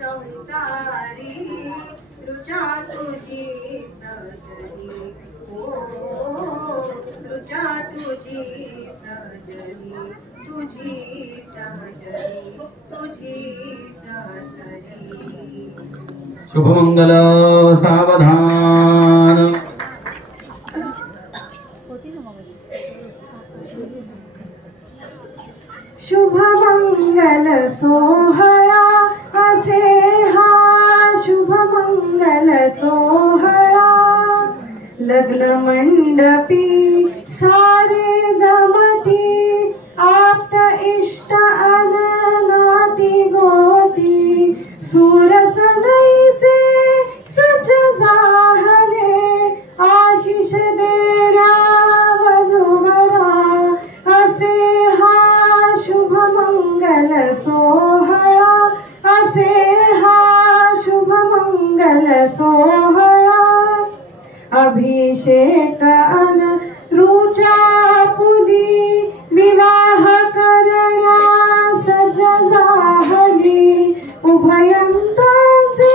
संसारी रुचा तुझी सजनी हो रुचा तुझी सजनी तुझी सहजनी तुझी सहजनी शुभमंगल सावधान शुभमंगल सोहळा असे हा शुभमंगल सोहळा लग्न मंडपी सारे जमती आप्त इष्ट अननाती गोती सुरसनईचे सच जाहले आशिष देण्या वधूवरा असे हा शुभमंगल सोहळा असे हा शुभमंगल सोहळा अभिषेक अन रुचा पुली विवाह करण्या सज्ज झाली उभयंतांचे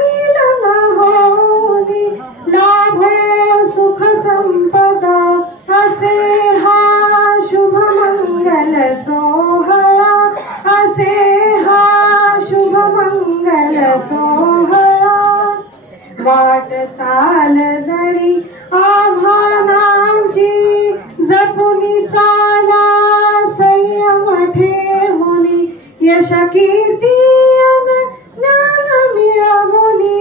मिलन होनी लाभो सुख संपदा असे हा शुभमंगल सोहळा असे हा शुभमंगल सोहळा वाट चाल जरी आव्हानांची जपुनी चाला संयम ठेवुनी यश कीर्ती अन ज्ञान मिळवुनी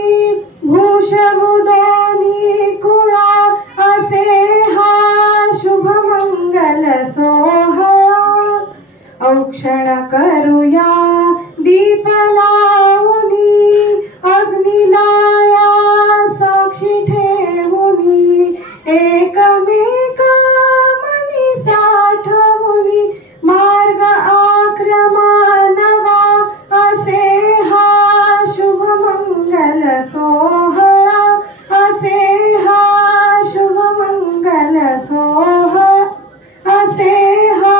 भूषवुदोनी कुळा असे हा शुभमंगल सोहळा औक्षण करूया दीप लावुनी अग्निलाया साक्षी ठेवुनी एकमेका मनी साठवुनी मार्ग आक्रमा नवा असे हा शुभमंगल सोहळा असे हा शुभमंगल सोहळा असे हा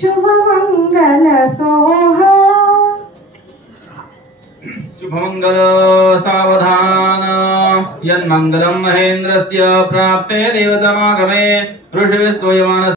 शुभमंगल सोहळा शुभमंगल सावधान यन्मंगलम महेन्द्रस्य प्राप्ते देवतमागमे ऋषिविस्तोयमानस्य